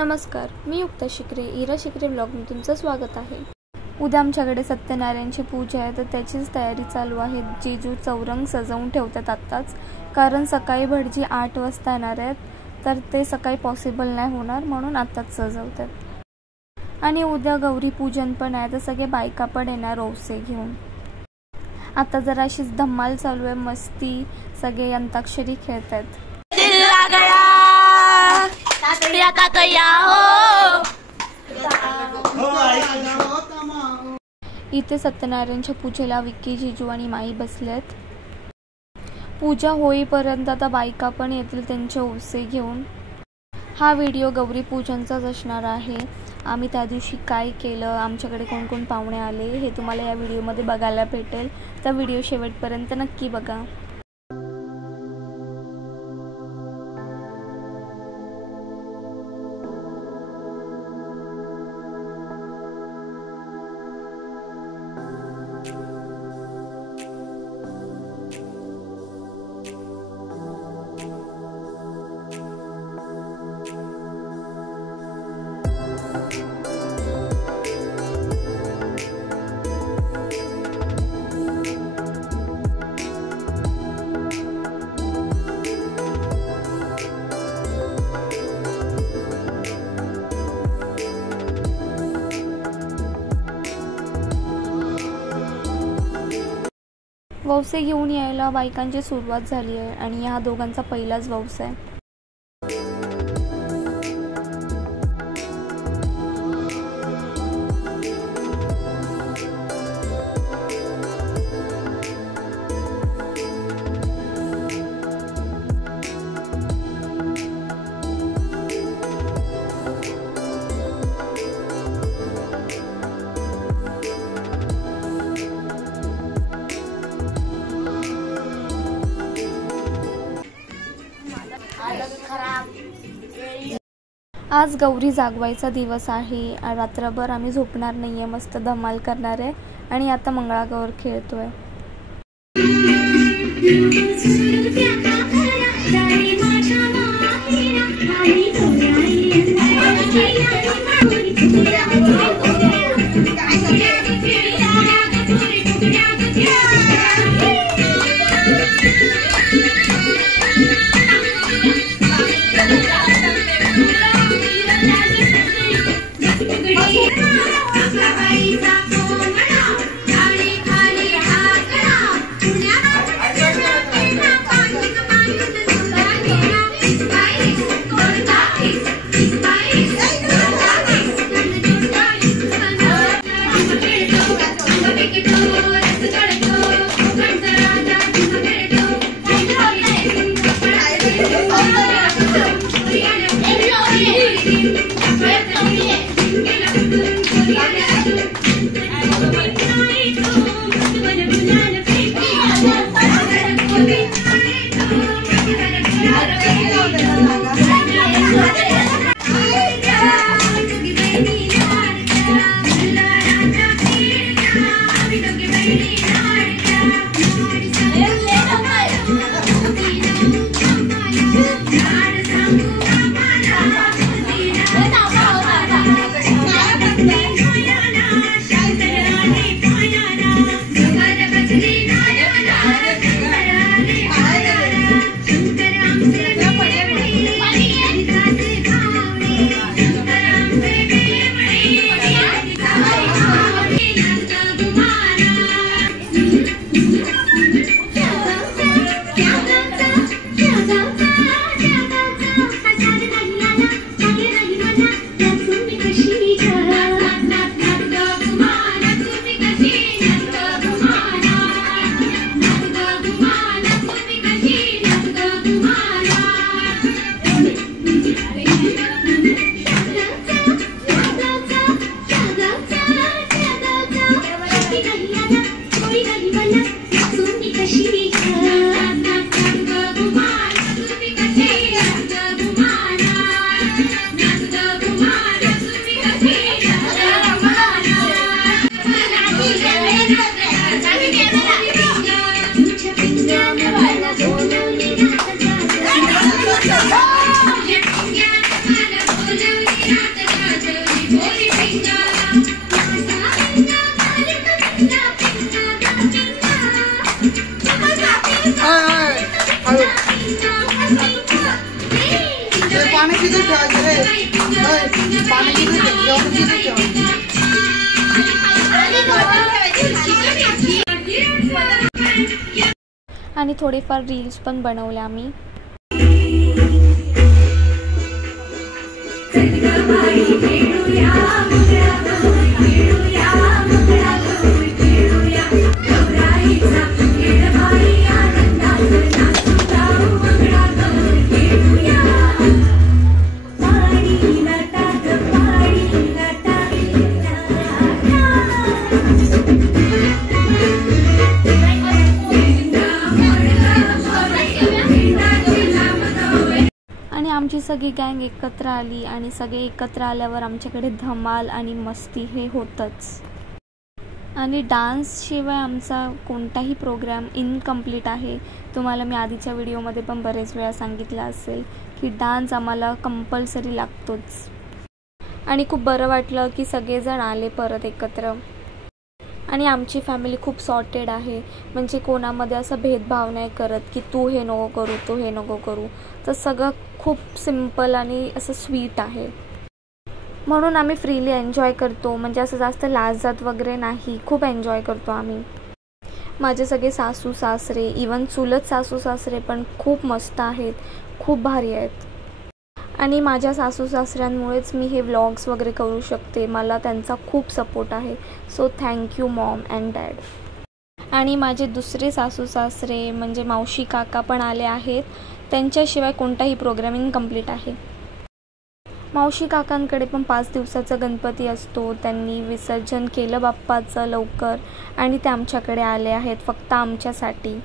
नमस्कार, मी युक्ता शिकरे, इरा शिकरे ब्लॉगमध्ये तुमचं स्वागत आहे। उद्या आमच्याकडे सत्यनारायणची पूजा आहे, तर त्याचीच तयारी चालू आहे। जेजू चौरंग सजवून ठेवतात आत्ताच, कारण सकाळी भटजी 8 वाजता येणार आहेत, तर ते सकाळी पॉसिबल नाही होणार, म्हणून आत्ताच सजवतात। आणि उद्या गौरी पूजन पण आहे, तर सगळे बायका पण येणार ओवसे घेऊन। आता जरा अशीच धम्माल चालू आहे, मस्ती, सगळे अंताक्षरी खेळतात। इथे सत्यनारायणच्या पूजेला विक्की, जीजू आणि माई बसलेत। पूजा होईपर्यंत आता बायका पण येतील त्यांचे ओवसे घेऊन। हा व्हिडिओ गौरी पूजनचाच असणार आहे। आम्ही त्या दिवशी काय केलं, आमच्याकडे कोण कोण पाहुणे आले, हे तुम्हाला या व्हिडिओमध्ये बघायला भेटेल, तर व्हिडिओ शेवटपर्यंत नक्की बघा। वौसे घेऊन यायला बायकांची सुरुवात झाली आहे आणि या दोघांचा पहिलाच वौसा आहे। आज गौरी जागवायचा दिवस आहे। रात्रभर आम्ही झोपणार नाहीये, मस्त धमाल करणार आहे आणि आता मंगळागौर खेळतोय। पाणी किती ठेवायचं रे? पाणी किती ठेवायचं? किती ठेवायचं? आणि थोडेफार रील्स पण बनवले आम्ही. आणि आमची सगळी गँग एकत्र आली आणि सगळे एकत्र आल्यावर आमच्याकडे धमाल आणि मस्ती हे होतंच. आणि डान्सशिवाय आमचा कोणताही प्रोग्राम इनकम्प्लीट आहे. तुम्हाला मी आधीच्या व्हिडिओमध्ये पण बरेच वेळा सांगितलं असेल की डान्स आम्हाला कंपल्सरी लागतोच. आणि खूप बरं वाटलं की सगळेजण आले परत एकत्र. आणि आमची फॅमिली खूप सॉर्टेड आहे, म्हणजे कोणामध्ये असा भेदभाव नाही करत की तू हे नको करू, तू हे नको करू. तर सगळं खूप सिम्पल आणि असं स्वीट आहे. म्हणून आम्ही फ्रीली एन्जॉय करतो, म्हणजे असं जास्त लाजत वगैरे नाही. खूप एन्जॉय करतो आम्ही. माझे सगळे सासू सासरे, इवन चुलत सासू सासरे पण खूप मस्त आहेत, खूप भारी आहेत. आणि माझ्या सासू सासऱ्यांमुळेच मी हे व्लॉग्स वगैरे करू शकते. मला त्यांचा खूप सपोर्ट आहे. So thank you Maugham and dad. आणि माझे दुसरे सासू सासरे म्हणजे मावशी काका पण आले आहेत. त्यांच्याशिवाय कोणताही प्रोग्राम इनकम्प्लीट आहे. मावशी काकांकडे पण 5 दिवसाचा गणपती असतो. त्यांनी विसर्जन केलं बाप्पाचं लवकर आणि ते आमच्याकडे आले आहेत फक्त आमच्यासाठी.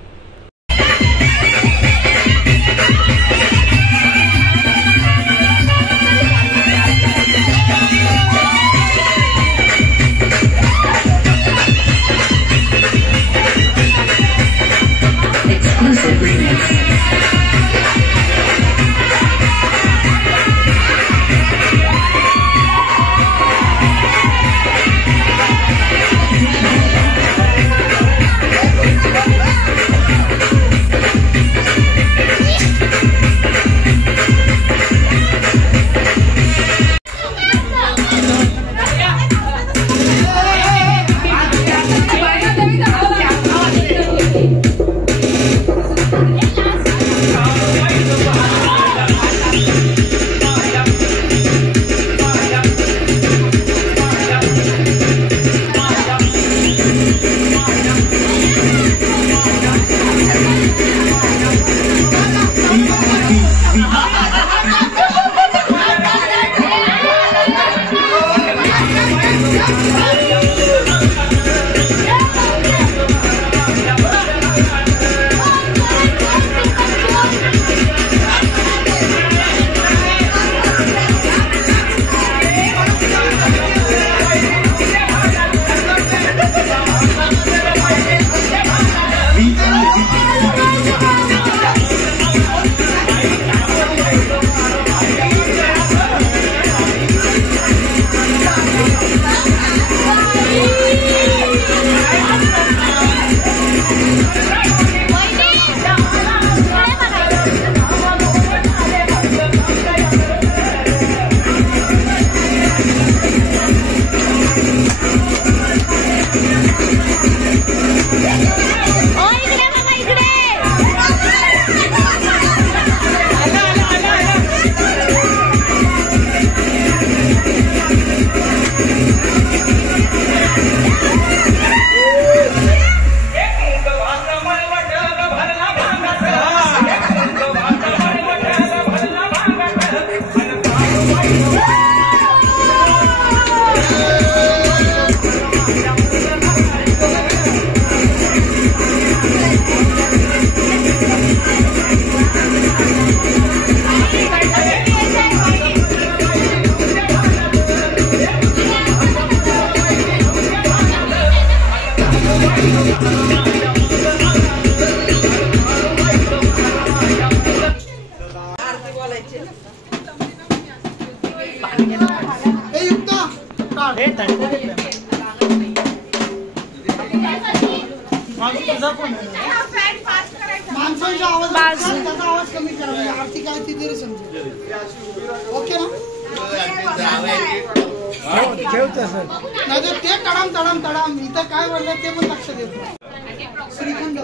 त्याचा आवाज कमी करा म्हणजे आरती काय ती तरी समजेल. ओके ना? नाही तर ते तडाम इथं काय बोललं ते पण लक्ष देत नाही. Shrikhand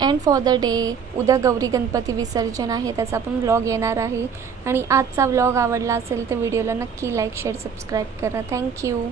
end for the day. उद्या गौरी गणपती विसर्जन आहे, त्याचा पण व्लॉग येणार आहे. आणि आजचा व्लॉग आवडला असेल तर व्हिडिओला नक्की लाईक शेअर सबस्क्राईब करा. थँक्यू.